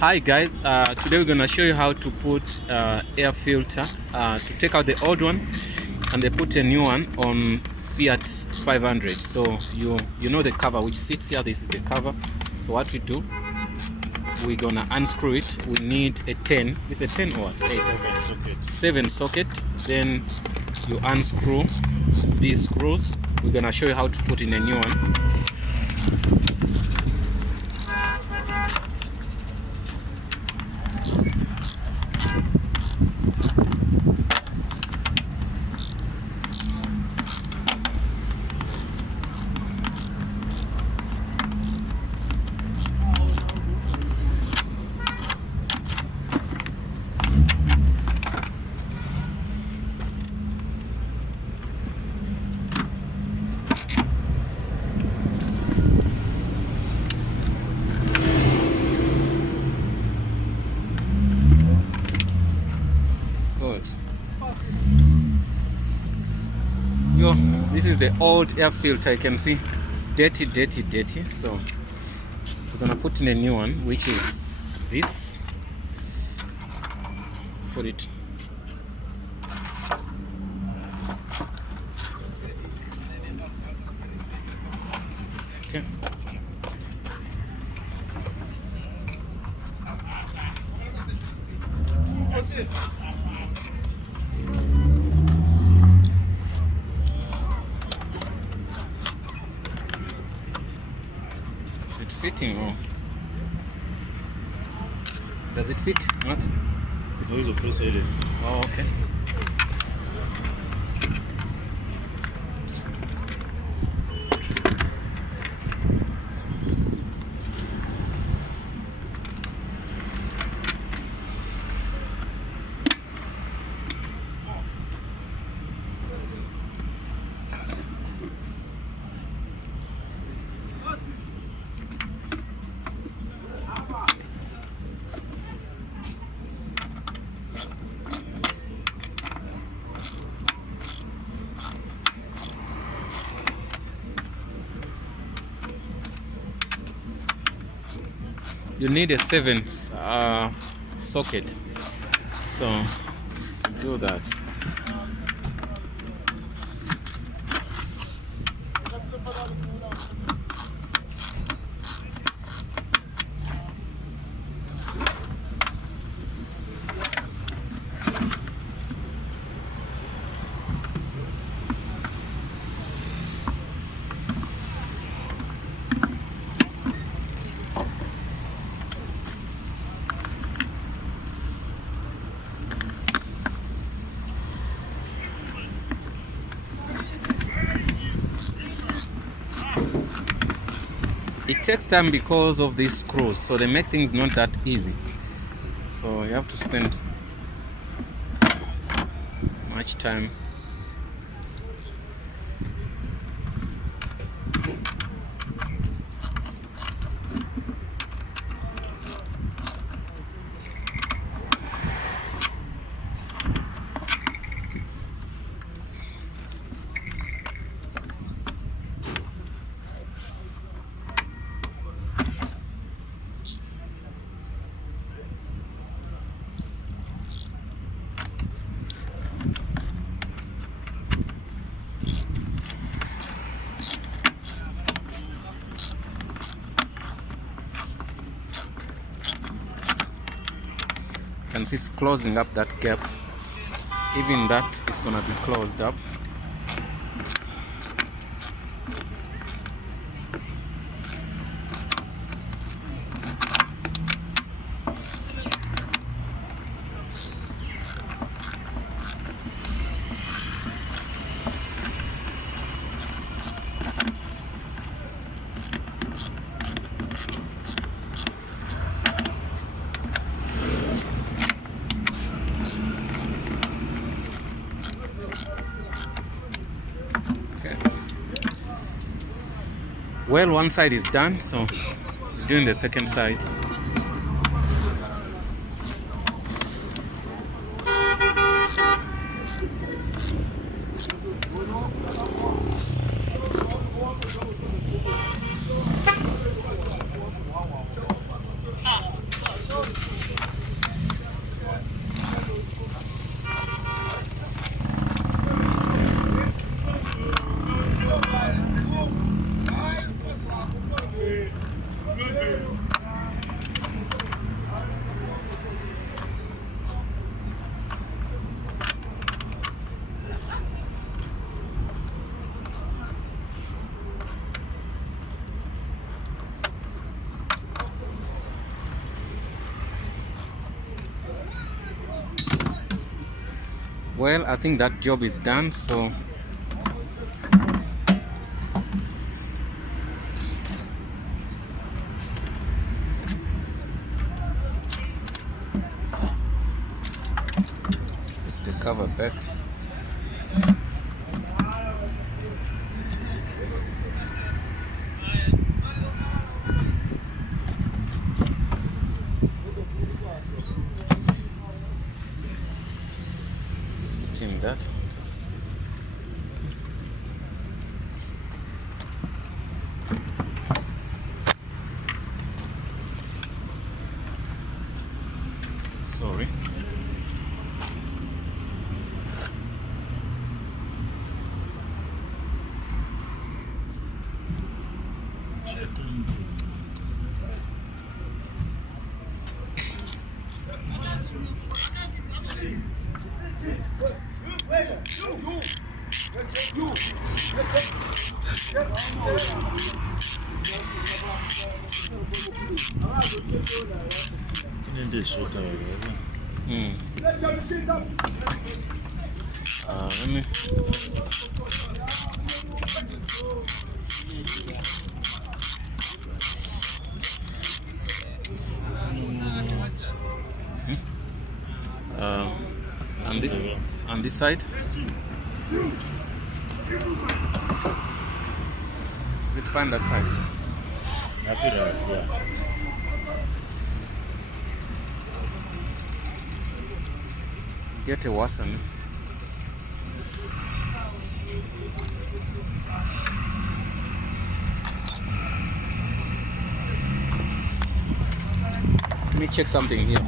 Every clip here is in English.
Hi guys, today we're gonna show you how to put air filter to take out the old one and they put a new one on Fiat 500. So you know the cover which sits here. This is the cover. So what we do, we're gonna unscrew it. We need a 10. It's a 10 or what? 7 socket. Then you unscrew these screws. We're gonna show you how to put in a new one. Yo, this is the old air filter. You can see it's dirty. So we're gonna put in a new one, which is this. Put it. Okay. Is it fitting or does it fit? Not? No, it's a press idea. Oh, okay. You need a 7 socket, so do that. It takes time because of these screws, so they make things not that easy. So you have to spend much time. You can see it's closing up that gap. Even that is gonna be closed up. Well, one side is done, so we're doing the second side. Well, I think that job is done, so put the cover back. Put in that. Sorry. Let me. On this side. Is it fine that side? Get a wason. Let me check something here.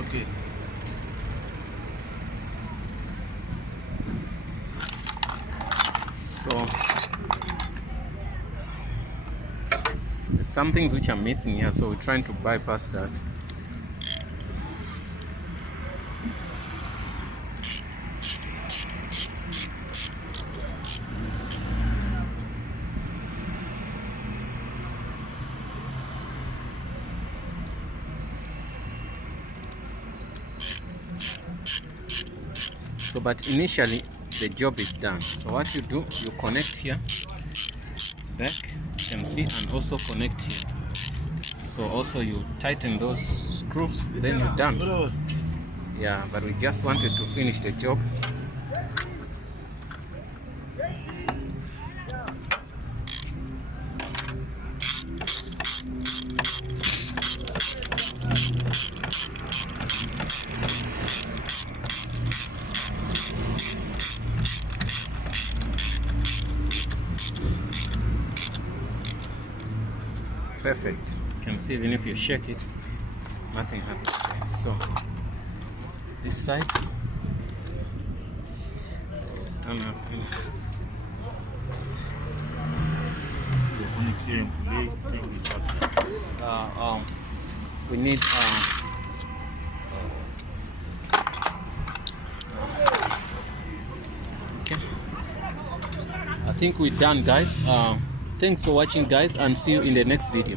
Okay. So there's some things which are missing here, so we're trying to bypass that. So, but initially the job is done. So what you do, you connect here, back, you can see, and also connect here. So also you tighten those screws, then you're done. Yeah, but we just wanted to finish the job. Perfect. You can see even if you shake it, nothing happens there. So this side, don't have any. We need okay. I think we're done, guys. Thanks for watching, guys, and see you in the next video.